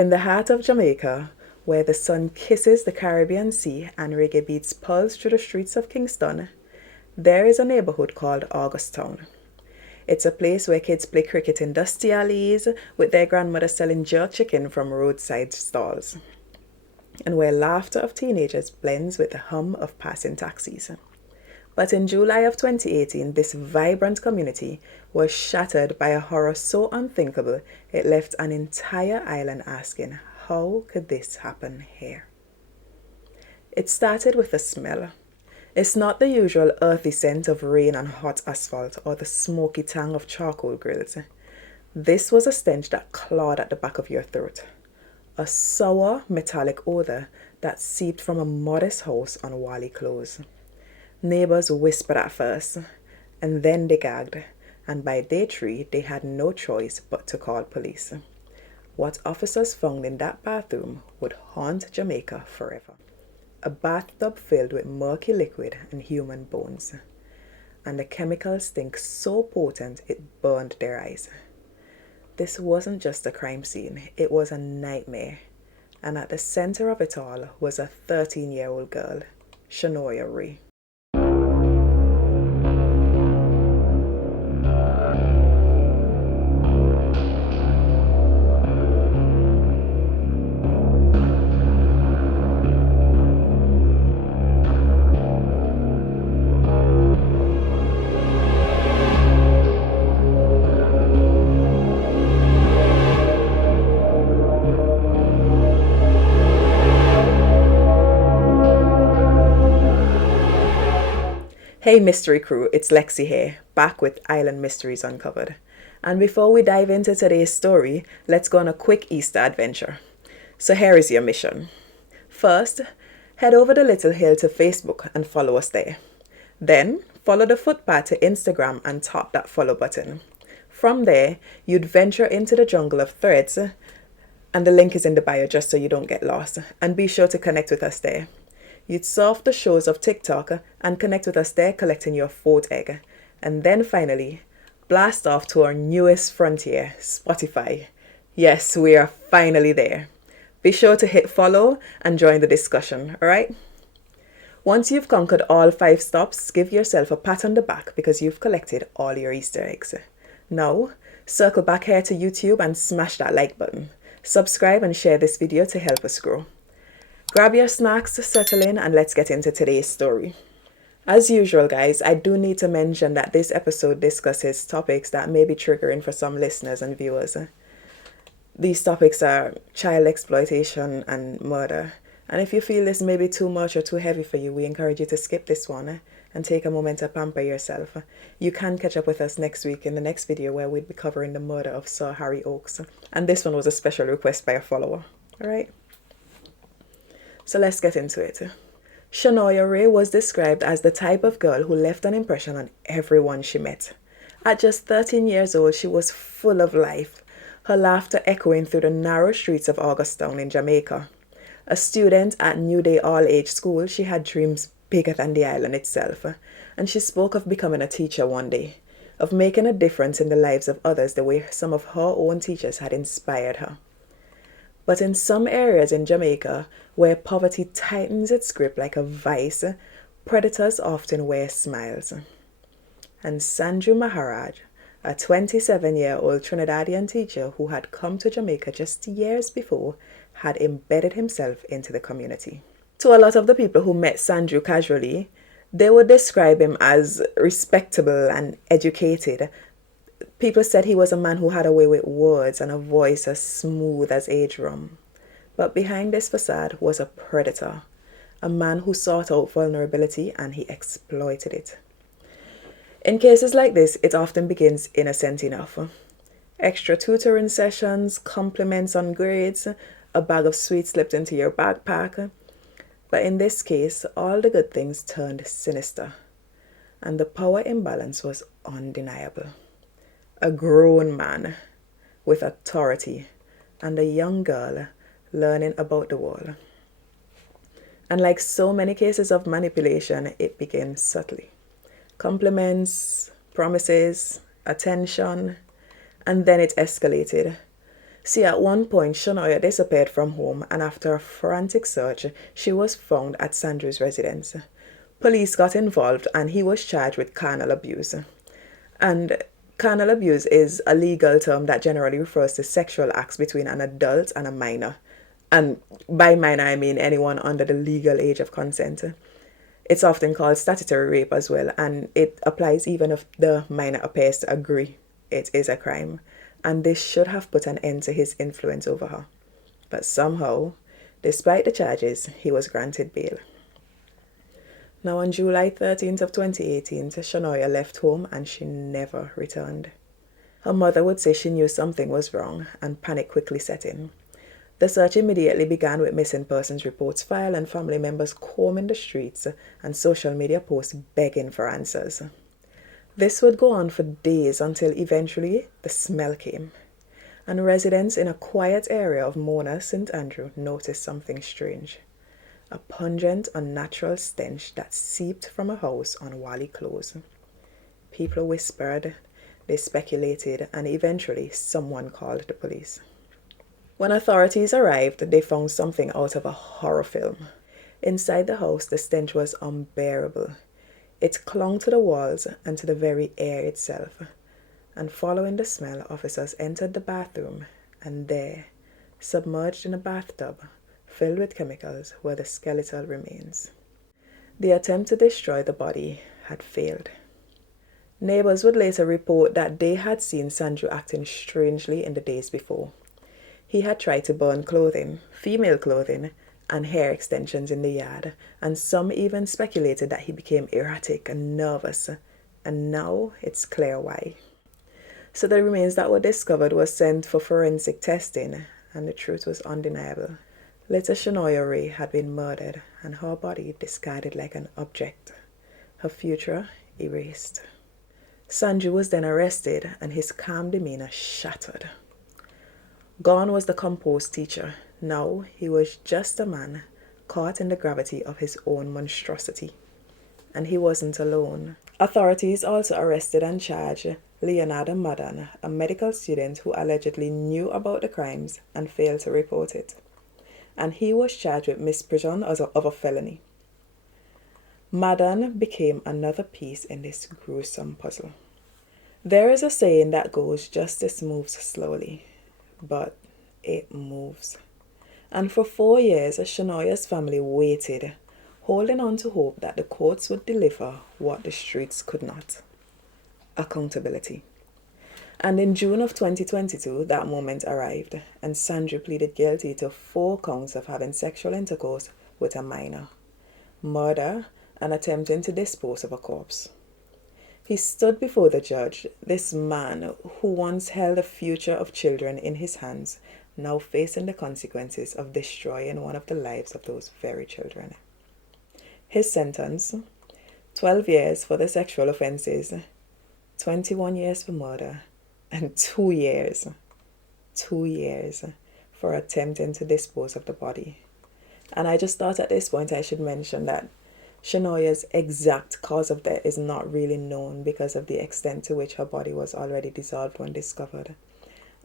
In the heart of Jamaica, where the sun kisses the Caribbean Sea and reggae beats pulse through the streets of Kingston, there is a neighborhood called Augustown. It's a place where kids play cricket in dusty alleys with their grandmother selling jerk chicken from roadside stalls, and where laughter of teenagers blends with the hum of passing taxis. But in July of 2018, this vibrant community was shattered by a horror so unthinkable it left an entire island asking, how could this happen here? It started with a smell. It's not the usual earthy scent of rain and hot asphalt or the smoky tang of charcoal grills. This was a stench that clawed at the back of your throat. A sour, metallic odor that seeped from a modest house on Wally Close. Neighbors whispered at first, and then they gagged, and by day 3 they had no choice but to call police. What officers found in that bathroom would haunt Jamaica forever. A bathtub filled with murky liquid and human bones, and the chemical stink so potent it burned their eyes. This wasn't just a crime scene, it was a nightmare, and at the center of it all was a 13-year-old girl, Shanoya Wray. Hey mystery crew, it's Lexi here, back with Island Mysteries Uncovered. And before we dive into today's story, let's go on a quick Easter adventure. So here is your mission. First, head over the little hill to Facebook and follow us there. Then, follow the footpath to Instagram and tap that follow button. From there, you'd venture into the jungle of threads, and the link is in the bio just so you don't get lost. And be sure to connect with us there. You'd surf the shows of TikTok and connect with us there collecting your 4th egg. And then finally, blast off to our newest frontier, Spotify. Yes, we are finally there. Be sure to hit follow and join the discussion, alright? Once you've conquered all 5 stops, give yourself a pat on the back because you've collected all your Easter eggs. Now, circle back here to YouTube and smash that like button. Subscribe and share this video to help us grow. Grab your snacks, settle in, and let's get into today's story. As usual, guys, I do need to mention that this episode discusses topics that may be triggering for some listeners and viewers. These topics are child exploitation and murder. And if you feel this may be too much or too heavy for you, we encourage you to skip this one and take a moment to pamper yourself. You can catch up with us next week in the next video where we'll be covering the murder of Sir Harry Oakes. And this one was a special request by a follower. Alright? So let's get into it. Shanoya Wray was described as the type of girl who left an impression on everyone she met. At just 13 years old, she was full of life, her laughter echoing through the narrow streets of Augustown in Jamaica. A student at New Day All-Age School, she had dreams bigger than the island itself, and she spoke of becoming a teacher one day, of making a difference in the lives of others the way some of her own teachers had inspired her. But in some areas in Jamaica, where poverty tightens its grip like a vice, predators often wear smiles. And Sanju Maharaj, a 27-year-old Trinidadian teacher who had come to Jamaica just years before, had embedded himself into the community. To a lot of the people who met Sanju casually, they would describe him as respectable and educated. People said he was a man who had a way with words and a voice as smooth as age rum. But behind this facade was a predator, a man who sought out vulnerability and he exploited it. In cases like this, it often begins innocent enough. Extra tutoring sessions, compliments on grades, a bag of sweets slipped into your backpack. But in this case, all the good things turned sinister, and the power imbalance was undeniable. A grown man with authority and a young girl learning about the world. And like so many cases of manipulation, it began subtly. Compliments, promises, attention, and then it escalated. See, at one point, Shanoya disappeared from home, and after a frantic search, she was found at Sandru's residence. Police got involved, and he was charged with carnal abuse. And carnal abuse is a legal term that generally refers to sexual acts between an adult and a minor. And by minor, I mean anyone under the legal age of consent. It's often called statutory rape as well, and it applies even if the minor appears to agree it is a crime. And this should have put an end to his influence over her. But somehow, despite the charges, he was granted bail. Now on July 13th of 2018, Shanoya left home and she never returned. Her mother would say she knew something was wrong, and panic quickly set in. The search immediately began with missing persons reports filed and family members combing the streets and social media posts begging for answers. This would go on for days until eventually the smell came, and residents in a quiet area of Mona, St. Andrew noticed something strange. A pungent, unnatural stench that seeped from a house on Wally Close. People whispered, they speculated, and eventually someone called the police. When authorities arrived, they found something out of a horror film. Inside the house, the stench was unbearable. It clung to the walls and to the very air itself. And following the smell, officers entered the bathroom, and there, submerged in a bathtub, filled with chemicals, were the skeletal remains. The attempt to destroy the body had failed. Neighbors would later report that they had seen Sandru acting strangely in the days before. He had tried to burn clothing, female clothing, and hair extensions in the yard, and some even speculated that he became erratic and nervous, and now it's clear why. So the remains that were discovered were sent for forensic testing, and the truth was undeniable. Little Shanoya Wray had been murdered, and her body discarded like an object, her future erased. Sandru was then arrested, and his calm demeanor shattered. Gone was the composed teacher. Now he was just a man caught in the gravity of his own monstrosity. And he wasn't alone. Authorities also arrested and charged Leonardo Madan, a medical student who allegedly knew about the crimes and failed to report it. And he was charged with misprision of a felony. Madan became another piece in this gruesome puzzle. There is a saying that goes, justice moves slowly, but it moves. And for 4 years, Shanoya's family waited, holding on to hope that the courts would deliver what the streets could not: accountability. And in June of 2022, that moment arrived, and Sandru pleaded guilty to 4 counts of having sexual intercourse with a minor, murder, and attempting to dispose of a corpse. He stood before the judge, this man who once held the future of children in his hands, now facing the consequences of destroying one of the lives of those very children. His sentence: 12 years for the sexual offenses, 21 years for murder, and 2 years for attempting to dispose of the body. And I just thought at this point I should mention that Shanoya's exact cause of death is not really known because of the extent to which her body was already dissolved when discovered.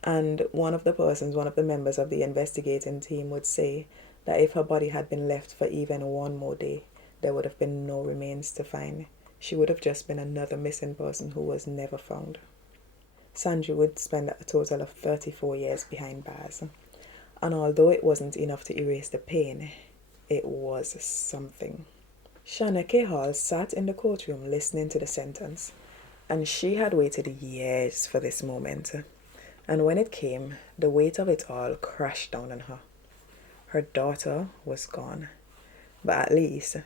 And one of the members of the investigating team would say that if her body had been left for even one more day, there would have been no remains to find. She would have just been another missing person who was never found. Sandru would spend a total of 34 years behind bars. And although it wasn't enough to erase the pain, it was something. Shana K. Hall sat in the courtroom listening to the sentence, and she had waited years for this moment. And when it came, the weight of it all crashed down on her. Her daughter was gone, but at least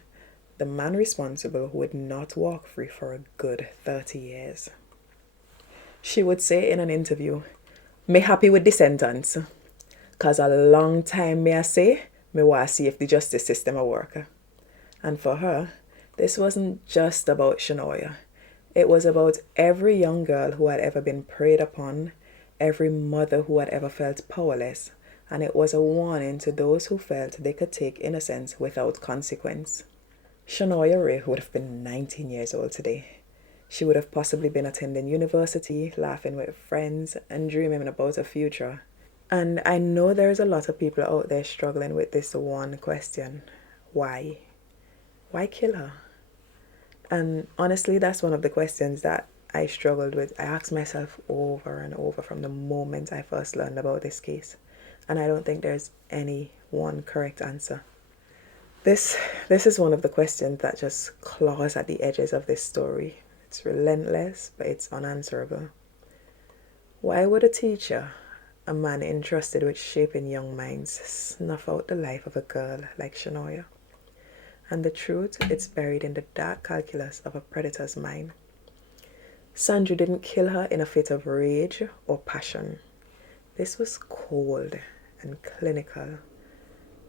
the man responsible would not walk free for a good 30 years. She would say in an interview, "Me happy with the sentence, 'cause a long time me I say, me want to see if the justice system will work." And for her, this wasn't just about Shanoya. It was about every young girl who had ever been preyed upon, every mother who had ever felt powerless, and it was a warning to those who felt they could take innocence without consequence. Shanoya Wray would have been 19 years old today. She would have possibly been attending university, laughing with friends, and dreaming about a future. And I know there's a lot of people out there struggling with this one question. Why? Why kill her? And honestly, that's one of the questions that I struggled with. I asked myself over and over from the moment I first learned about this case. And I don't think there's any one correct answer. This is one of the questions that just claws at the edges of this story. It's relentless, but it's unanswerable. Why would a teacher, a man entrusted with shaping young minds, snuff out the life of a girl like Shanoya? And the truth, it's buried in the dark calculus of a predator's mind. Sanju didn't kill her in a fit of rage or passion. This was cold and clinical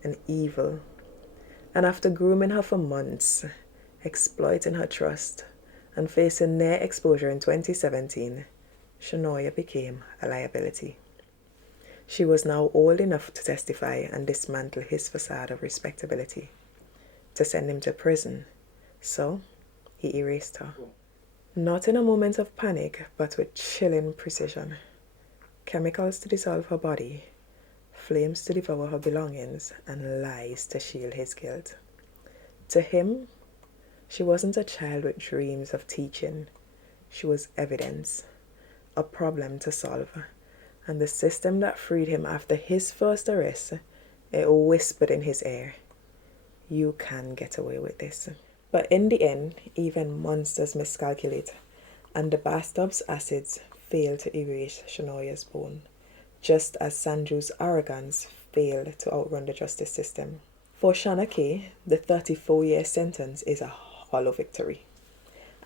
and evil. And after grooming her for months, exploiting her trust, and facing near exposure in 2017, Shanoya became a liability. She was now old enough to testify and dismantle his facade of respectability, to send him to prison. So, he erased her. Not in a moment of panic, but with chilling precision. Chemicals to dissolve her body, flames to devour her belongings, and lies to shield his guilt. To him, she wasn't a child with dreams of teaching. She was evidence, a problem to solve. And the system that freed him after his first arrest, it whispered in his ear, "You can get away with this." But in the end, even monsters miscalculate, and the bathtub's acids failed to erase Shanoya's bone, just as Sanju's arrogance failed to outrun the justice system. For Shana K, the 34-year sentence is a hollow victory.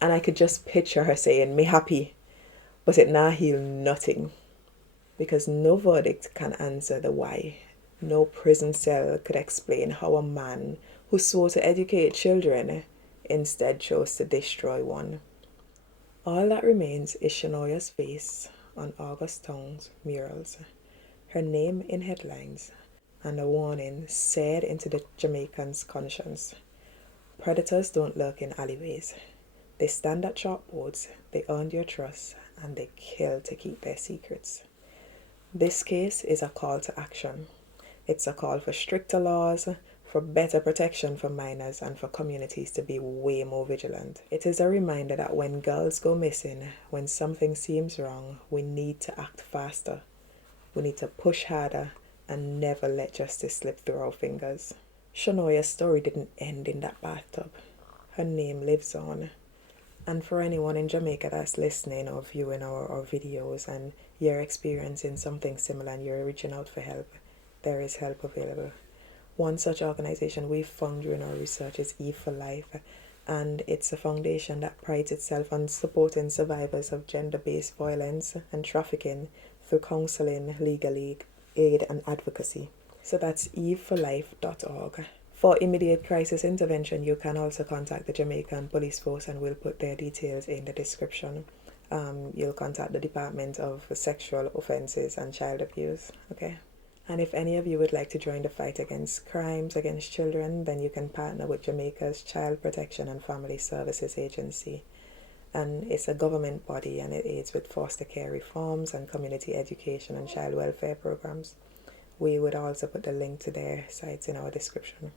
And I could just picture her saying, "Me happy," but it nah heal nothing. Because no verdict can answer the why. No prison cell could explain how a man who swore to educate children instead chose to destroy one. All that remains is Shanoya's face on August Town's murals, her name in headlines, and a warning seared into the Jamaican's conscience. Predators don't lurk in alleyways. They stand at chalkboards, they earn your trust, and they kill to keep their secrets. This case is a call to action. It's a call for stricter laws, for better protection for minors, and for communities to be way more vigilant. It is a reminder that when girls go missing, when something seems wrong, we need to act faster. We need to push harder and never let justice slip through our fingers. Shanoya's story didn't end in that bathtub. Her name lives on. And for anyone in Jamaica that's listening or viewing our videos and you're experiencing something similar and you're reaching out for help, there is help available. One such organization we found during our research is Eve for Life, and it's a foundation that prides itself on supporting survivors of gender-based violence and trafficking through counseling, legal aid, and advocacy. So that's eveforlife.org. For immediate crisis intervention, you can also contact the Jamaican Police Force, and we'll put their details in the description. You'll contact the Department of Sexual Offences and Child Abuse, okay? And if any of you would like to join the fight against crimes against children, then you can partner with Jamaica's Child Protection and Family Services Agency. And it's a government body, and it aids with foster care reforms and community education and child welfare programs. We would also put the link to their sites in our description.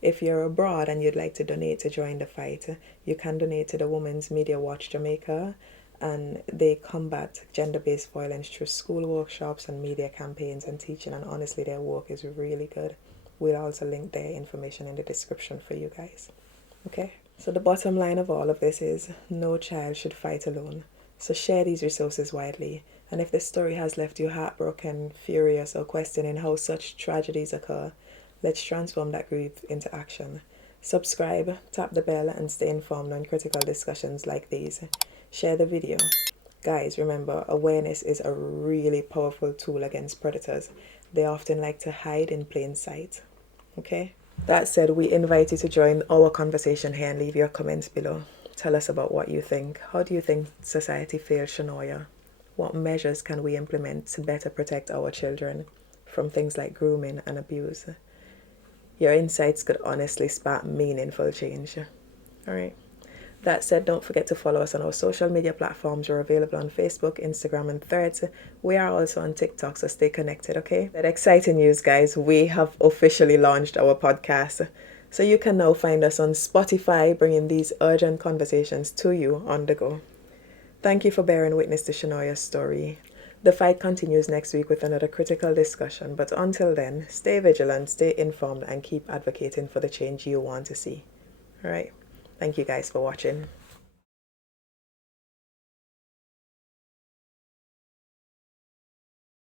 If you're abroad and you'd like to donate to join the fight, you can donate to the Women's Media Watch Jamaica, and they combat gender-based violence through school workshops and media campaigns and teaching, and honestly their work is really good. We'll also link their information in the description for you guys. Okay? So the bottom line of all of this is no child should fight alone. So share these resources widely. And if this story has left you heartbroken, furious, or questioning how such tragedies occur, let's transform that grief into action. Subscribe, tap the bell, and stay informed on critical discussions like these. Share the video. Guys, remember, awareness is a really powerful tool against predators. They often like to hide in plain sight. Okay? That said, we invite you to join our conversation here and leave your comments below. Tell us about what you think. How do you think society failed Shanoya? What measures can we implement to better protect our children from things like grooming and abuse? Your insights could honestly spark meaningful change. All right. That said, don't forget to follow us on our social media platforms. We're available on Facebook, Instagram, and Threads. We are also on TikTok, so stay connected, okay? That exciting news, guys. We have officially launched our podcast. So you can now find us on Spotify, bringing these urgent conversations to you on the go. Thank you for bearing witness to Shanoya's story. The fight continues next week with another critical discussion, but until then, stay vigilant, stay informed, and keep advocating for the change you want to see. All right. Thank you guys for watching.